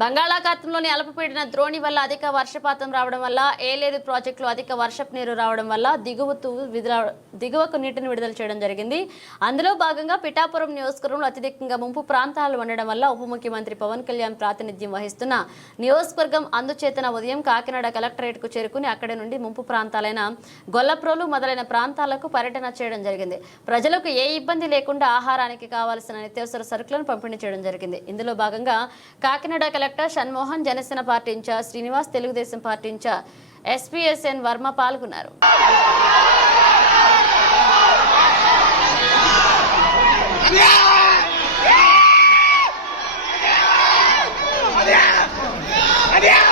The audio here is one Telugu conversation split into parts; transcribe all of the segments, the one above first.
బంగాళాఖాతంలోని అల్పపీడన ద్రోణి వల్ల అధిక వర్షపాతం రావడం వల్ల ఏలేరు ప్రాజెక్టులో అధిక వర్షపు నీరు రావడం వల్ల దిగువతు దిగువకు నీటిని విడుదల చేయడం జరిగింది. అందులో భాగంగా పిఠాపురం నియోజకవర్గంలో అత్యధికంగా ముంపు ప్రాంతాలు ఉండడం వల్ల ఉప ముఖ్యమంత్రి పవన్ కళ్యాణ్ ప్రాతినిధ్యం వహిస్తున్న నియోజకవర్గం అందుచేతన ఉదయం కాకినాడ కలెక్టరేట్కు చేరుకుని అక్కడి నుండి ముంపు ప్రాంతాలైన గొల్లప్రోలు మొదలైన ప్రాంతాలకు పర్యటన చేయడం జరిగింది. ప్రజలకు ఏ ఇబ్బంది లేకుండా ఆహారానికి కావాల్సిన నిత్యావసర సరుకులను పంపిణీ చేయడం జరిగింది. ఇందులో భాగంగా Kakinada collector Shanmohan Janasena party incharge Srinivas Telugu Desam party incharge SPSN Varma పాల్గొన్నారు Yeah!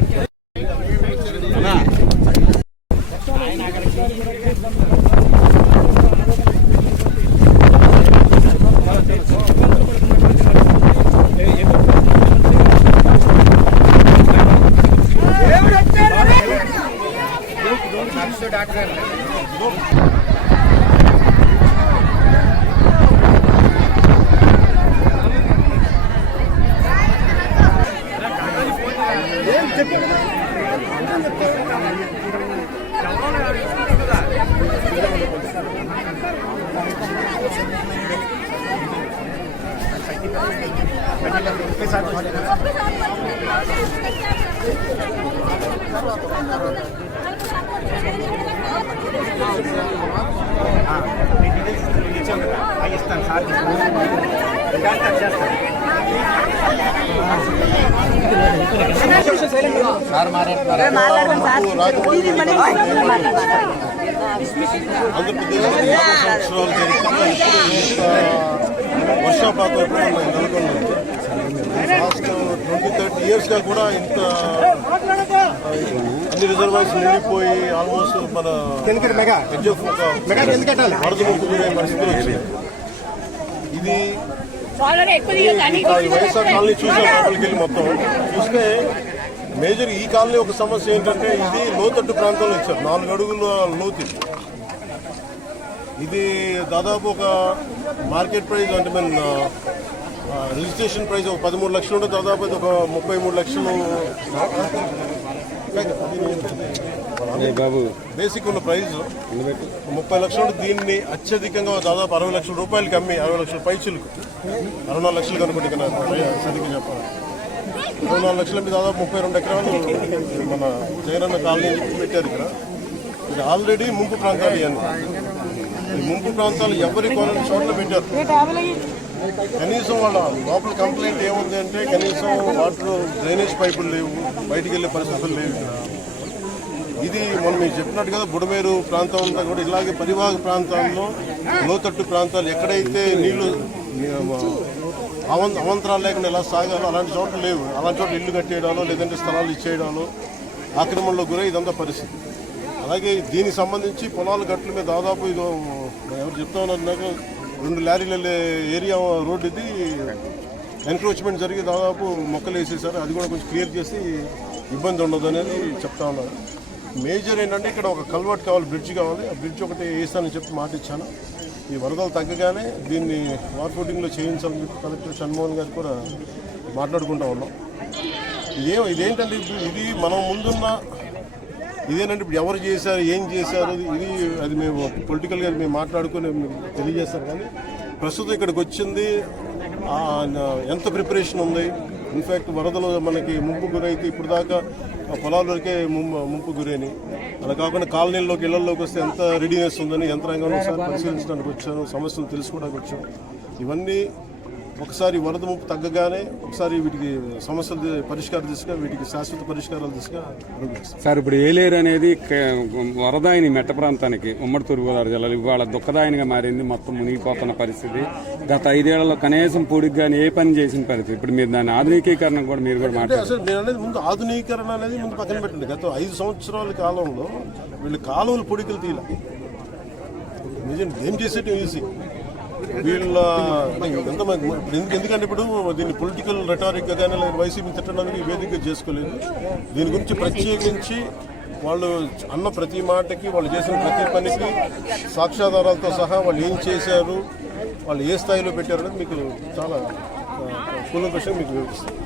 Gracias. సంవత్సరాలు చరిత్రలో ఎప్పుడు ఇంత వర్షపాతం లాస్ట్ ట్వంటీ థర్టీ ఇయర్స్గా కూడా ఇంత అన్ని రిజర్వాయర్స్ నిండిపోయి ఆల్మోస్ట్ మన మెగా. Edge of ఒక మెగా ఎందుకు కట్టాలి? వరద ముప్పు గురే పరిస్థితులు వచ్చినాయి ఇది వైఎస్ఆర్ కాలనీ చూసాం లోపలికి వెళ్ళి మొత్తం. చూస్తే మేజర్ ఈ కాలనీ ఒక సమస్య ఏంటంటే ఇది లోతట్టు ప్రాంతంలో ఇచ్చారు. నాలుగు అడుగుల లోతు ఇది. ఇది దాదాపు ఒక మార్కెట్ ప్రైస్ అంటే మన రిజిస్ట్రేషన్ ప్రైస్ ఒక పదమూడు లక్షలు ఉంటే దాదాపు ఒక ముప్పై మూడు లక్షలు. బాబు? బేసిక్ ఉన్న ప్రైస్ ముప్పై లక్షలు దీన్ని అత్యధికంగా దాదాపు అరవై లక్షల రూపాయలకి అమ్మి అరవై లక్షల పైచులకు. అరవై నాలుగు లక్షలు కనుకుంటే ఇక్కడ సరిగ్గా చెప్పాలి. ఇరవై నాలుగు లక్షల మీద దాదాపు ముప్పై రెండు ఎకరాలు మన జగనన్న కాలనీ పెట్టారు ఇక్కడ. ఇది ఆల్రెడీ ముంపు ప్రాంతాలు ఇవన్నీ. ముంపు ప్రాంతాలు ఎవరి కొనని చోట్ల పెట్టారు? కనీసం వాళ్ళ లోపల కంప్లైంట్ ఏముంది అంటే కనీసం వాటర్ డ్రైనేజ్ పైపులు లేవు బయటికి వెళ్ళే పరిస్థితులు లేవు. ఇక్కడ ఇది మనం మీరు చెప్పినట్టు కదా బుడమేరు ప్రాంతం అంతా కూడా ఇలాగే పరివాహక ప్రాంతాల్లో లోతట్టు ప్రాంతాలు ఎక్కడైతే నీళ్ళు అవం అవంతరాలు లేకుండా ఎలా సాగాలో అలాంటి చోట్ల లేవు. అలాంటి చోట్ల ఇల్లు కట్టేయడాలో లేదంటే స్థలాలు ఇచ్చేయడాలో ఆక్రమణలో గురై ఇదంతా పరిస్థితి. అలాగే దీనికి సంబంధించి పొలాల గట్ల మీద దాదాపు ఇదో ఎవరు చెప్తా ఉన్నారు నాకు రెండు లారీలు వెళ్ళే ఏరియా రోడ్ ఇది. ఎన్క్రోచ్మెంట్ జరిగి దాదాపు మొక్కలు వేసేసారు. అది కూడా కొంచెం క్లియర్ చేసి ఇబ్బంది ఉండదు అనేది చెప్తా ఉన్నారు. మేజర్ ఏంటంటే ఇక్కడ ఒక కల్వర్ట్ కావాలి బ్రిడ్జ్ కావాలి. ఆ బ్రిడ్జ్ ఒకటి వేస్తానని చెప్పి మాట ఇచ్చాను. ఈ వరదలు తగ్గగానే దీన్ని వార్ ఫుటింగ్లో చేయించాలని చెప్పి కలెక్టర్ షణ్మోహన్ గారు కూడా మాట్లాడుకుంటా ఉన్నాం. ఇదేం ఇదేంటంటే ఇది మనం ముందున్న ఇదేనంటే ఇప్పుడు ఎవరు చేశారు ఏం చేశారు ఇది అది మేము పొలిటికల్గా మేము మాట్లాడుకుని తెలియజేస్తాం కానీ ప్రస్తుతం ఇక్కడికి వచ్చింది ఎంత ప్రిపరేషన్ ఉంది? ఇన్ఫ్యాక్ట్ వరదలు మనకి ముంపు గురైతే ఇప్పుడు దాకా పొలాలకే ముంపు ముంపు గురైనాయి అలా కాకుండా కాలనీల్లోకి ఇళ్ళలోకి వస్తే ఎంత రెడీనెస్ ఉందని యంత్రాంగంలో ఒకసారి పరిశీలించడానికి వచ్చాను సమస్యలు తెలుసుకోవడానికి వచ్చాను. ఇవన్నీ ఒకసారి వరద ముప్పు తగ్గగానే ఒకసారి వీటికి సమస్యలు పరిష్కార దిశగా వీటికి శాశ్వత పరిష్కారాల దిశగా సార్ ఇప్పుడు ఏలేరు అనేది వరదాయిని మెట్ట ప్రాంతానికి ఉమ్మడి తూర్పుగోదావరి జిల్లాలో ఇవాళ దుఃఖదాయనిగా మారింది మొత్తం మునిగిపోతున్న పరిస్థితి. గత ఐదేళ్ళలో కనీసం పొడికి కానీ ఏ పని చేసిన పరిస్థితి. ఇప్పుడు మీరు దాని ఆధునికీకరణ కూడా మీరు కూడా మాట్లాడారు. నేను అనేది ముందు ఆధునీకరణ అనేది ముందు పక్కన పెట్టండి. గత ఐదు సంవత్సరాల కాలంలో వీళ్ళు కాలువలు పొడికలు తీయాల. నిజం ఏం చేసేటం ఈజీ వీళ్ళ ఎంతమంది? ఎందుకు ఎందుకంటే ఇప్పుడు దీన్ని పొలిటికల్ రెటారిక్ కానీ లేదా వైసీపీ తిట్టడానికి వేదిక చేసుకోలేదు. దీని గురించి ప్రత్యేకించి వాళ్ళు అన్న ప్రతి మాటకి వాళ్ళు చేసిన ప్రతి పనికి సాక్ష్యాధారాలతో సహా వాళ్ళు ఏం చేశారు వాళ్ళు ఏ స్థాయిలో పెట్టారు అనేది మీకు చాలా కూలంకషంగా మీకు వివరిస్తారు